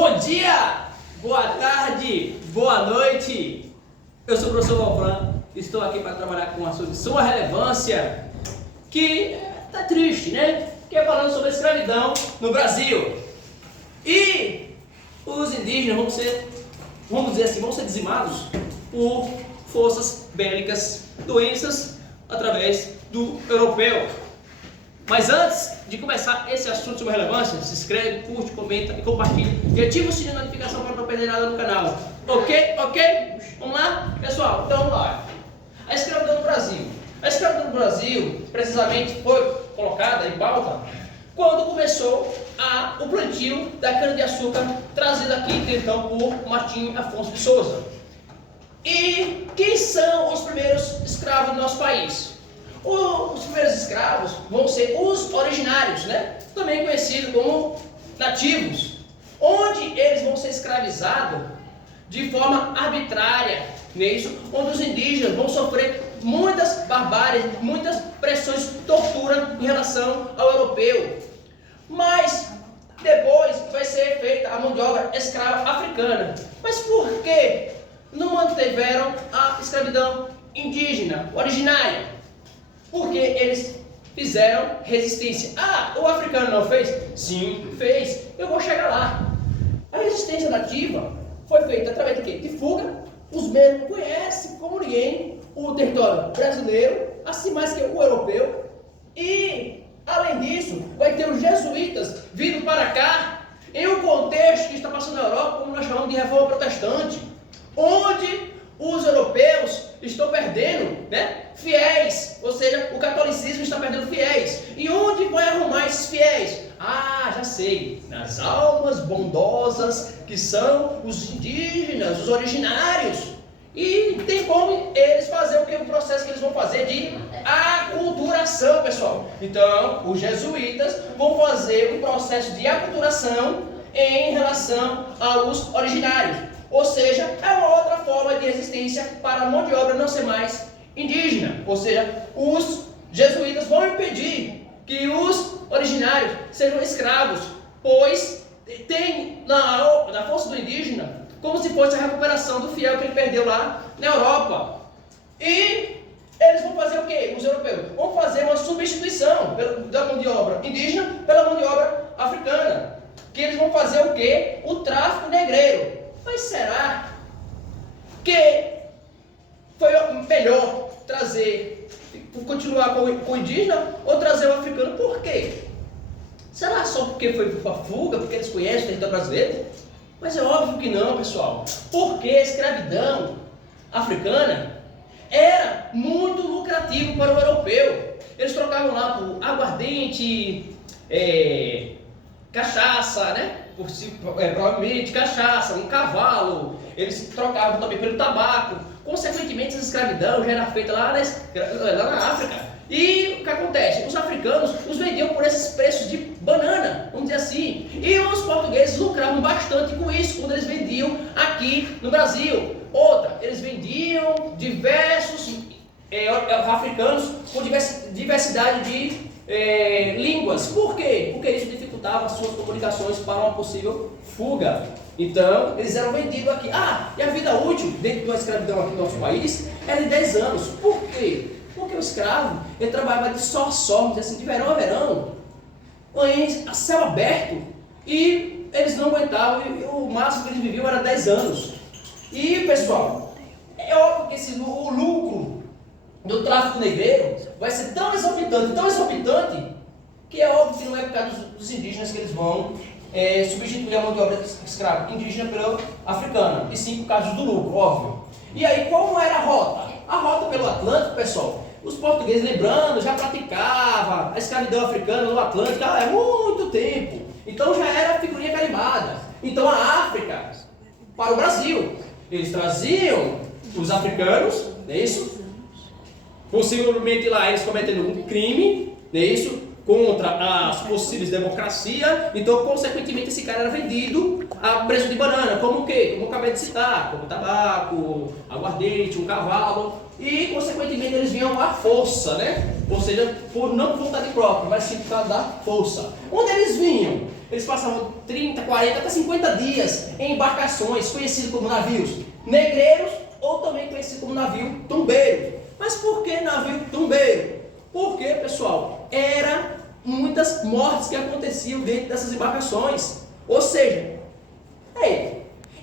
Bom dia, boa tarde, boa noite. Eu sou o professor Valfran, estou aqui para trabalhar com um assunto de suma relevância que está triste, né? Que é falando sobre a escravidão no Brasil. E os indígenas vamos dizer assim, vão ser dizimados por forças bélicas, doenças através do europeu. Mas antes de começar esse assunto sobre relevância, se inscreve, curte, comenta e compartilha. E ativa o sininho de notificação para não perder nada no canal. Ok? Vamos lá? Pessoal, então vamos lá. A escravidão no Brasil. A escravidão no Brasil, precisamente, foi colocada em pauta quando começou o plantio da cana-de-açúcar, trazida aqui, então, por Martim Afonso de Souza. E quem são os primeiros escravos do nosso país? Os primeiros escravos vão ser os originários, né? Também conhecidos como nativos, onde eles vão ser escravizados de forma arbitrária, não é isso? Onde os indígenas vão sofrer muitas barbáries, muitas pressões, tortura em relação ao europeu. Mas depois vai ser feita a mão de obra escrava africana. Mas por que não mantiveram a escravidão indígena, originária? Porque eles fizeram resistência. O africano não fez? Sim, fez. Eu vou chegar lá. A resistência nativa foi feita através de quê? De fuga. Os mesmos conhecem como ninguém o território brasileiro, assim mais que o europeu. E, além disso, vai ter os jesuítas vindo para cá em um contexto que está passando na Europa, como nós chamamos de reforma protestante, onde os europeus estão perdendo, né, fiéis, ou seja, o catolicismo está perdendo fiéis. E onde vai arrumar esses fiéis? Já sei, nas almas bondosas que são os indígenas, os originários. E tem como eles fazer o processo que eles vão fazer de aculturação, pessoal. Então, os jesuítas vão fazer um processo de aculturação em relação aos originários. Ou seja, é uma outra forma de resistência para a mão de obra não ser mais indígena. Ou seja, os jesuítas vão impedir que os originários sejam escravos, pois tem na força do indígena como se fosse a recuperação do fiel que ele perdeu lá na Europa. E eles vão fazer o quê? Os europeus vão fazer uma substituição da mão de obra indígena pela mão de obra africana. Que eles vão fazer o quê? O tráfico negreiro. Mas será que foi melhor continuar com o indígena ou trazer o africano? Por quê? Será só porque foi para fuga, porque eles conhecem o território brasileiro? Mas é óbvio que não, pessoal. Porque a escravidão africana era muito lucrativo para o europeu. Eles trocavam lá por aguardente, cachaça, né? Provavelmente cachaça, um cavalo. Eles trocavam também pelo tabaco. Consequentemente, essa escravidão já era feita lá na África. E o que acontece? Os africanos os vendiam por esses preços de banana, vamos dizer assim. E os portugueses lucravam bastante com isso, quando eles vendiam aqui no Brasil. Outra, eles vendiam diversos africanos com diversidade de línguas. Por quê? Porque isso dificultava as suas comunicações para uma possível fuga. Então, eles eram vendidos aqui. E a vida útil dentro de uma escravidão aqui no nosso país era de 10 anos. Por quê? Porque o escravo, ele trabalhava de sol a sol, assim, de verão a verão, a céu aberto, e eles não aguentavam, e o máximo que eles viviam era 10 anos. E, pessoal, é óbvio que o lucro do tráfico negreiro vai ser tão exorbitante, que é óbvio que não é por causa dos indígenas que eles vão substituir a mão de obra escrava indígena pela africana, e sim por causa do lucro, óbvio. E aí, como era a rota? A rota pelo Atlântico, pessoal, os portugueses, lembrando, já praticavam a escravidão africana no Atlântico há muito tempo. Então já era figurinha carimbada. Então a África para o Brasil, eles traziam os africanos, não é isso? Possivelmente lá eles cometendo um crime, não é isso? Contra as possíveis democracias. Então, consequentemente, esse cara era vendido a preço de banana. Como o quê? Como eu acabei de citar, como tabaco, aguardente, um cavalo. E, consequentemente, eles vinham à força, né? Ou seja, não por vontade própria, mas sim por causa da força. Onde eles vinham? eles passavam 30, 40, até 50 dias em embarcações, conhecidas como navios negreiros, ou também conhecido como navio tombeiro. Mas por que navio tombeiro? Porque, pessoal, era muitas mortes que aconteciam dentro dessas embarcações. Ou seja,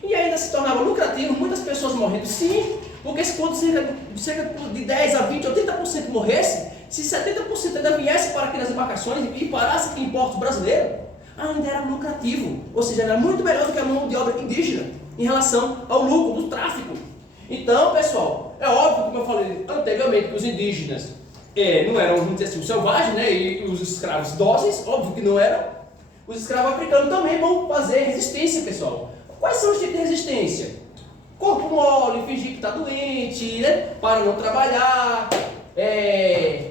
e ainda se tornava lucrativo, muitas pessoas morrendo, sim, porque se quando cerca de 10 a 20 ou 30% morresse, se 70% ainda viesse para aquelas embarcações e parasse aqui em portos brasileiros, ainda era lucrativo, ou seja, era muito melhor do que a mão de obra indígena em relação ao lucro do tráfico. Então, pessoal, é óbvio, como eu falei anteriormente, que os indígenas não eram, vamos dizer assim, selvagens, né? E os escravos dóceis, óbvio que não eram. Os escravos africanos também vão fazer resistência, pessoal. Quais são os tipos de resistência? Corpo mole, fingir que está doente, né? Para não trabalhar,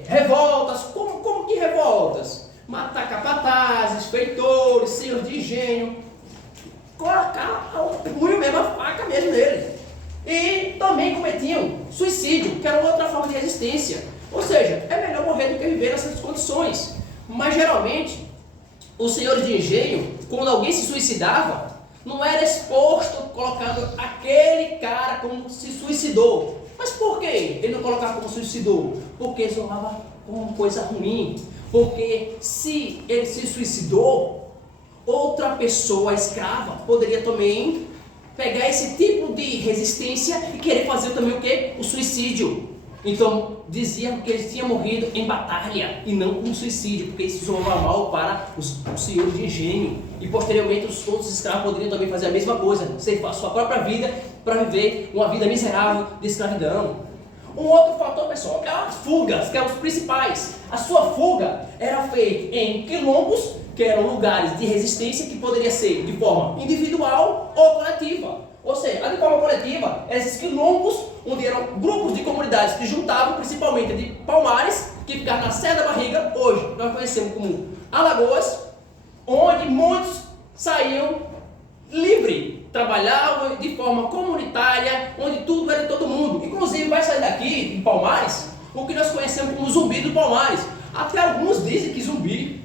revoltas. Como que revoltas? Matar capatazes, feitores, senhores de engenho, colocar o punho mesmo, a faca mesmo nele. E também cometiam suicídio, que era outra forma de resistência. Ou seja, é melhor morrer do que viver nessas condições. Mas geralmente, os senhores de engenho, quando alguém se suicidava, não era exposto colocando aquele cara como se suicidou. Mas por que ele não colocava como suicidou? Porque isolava como coisa ruim. Porque se ele se suicidou, outra pessoa escrava poderia também pegar esse tipo de resistência e querer fazer também o quê? O suicídio. Então, diziam que ele tinha morrido em batalha e não com suicídio, porque isso soava mal para os senhores de engenho. E posteriormente os outros escravos poderiam também fazer a mesma coisa, ceifar sua própria vida para viver uma vida miserável de escravidão. Um outro fator, pessoal, é as fugas, que eram os principais. A sua fuga era feita em quilombos, que eram lugares de resistência que poderia ser de forma individual ou coletiva. Ou seja, a de forma coletiva, esses quilombos, onde eram grupos de comunidades que juntavam, principalmente de Palmares, que ficavam na Serra da Barriga, hoje nós conhecemos como Alagoas, onde muitos saíam livre, trabalhavam de forma comunitária, onde tudo era de todo mundo. Inclusive vai sair daqui, em Palmares, o que nós conhecemos como Zumbi do Palmares. Até alguns dizem que Zumbi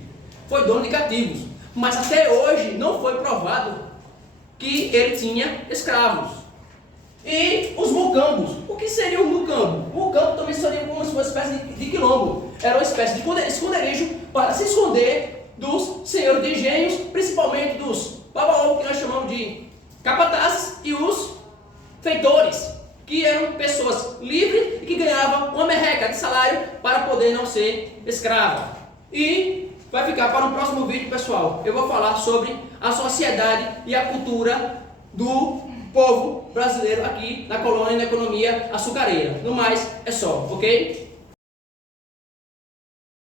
foi dono de cativos, mas até hoje não foi provado que ele tinha escravos. E os mucambos. O que seria um mucambo? O mucambo também seria como uma espécie de quilombo. Era uma espécie de esconderijo para se esconder dos senhores de engenhos, principalmente dos babaú, que nós chamamos de capatazes, e os feitores, que eram pessoas livres e que ganhavam uma merreca de salário para poder não ser escravo. E vai ficar para o próximo vídeo, pessoal. Eu vou falar sobre a sociedade e a cultura do povo brasileiro aqui na colônia e na economia açucareira. No mais, é só, ok?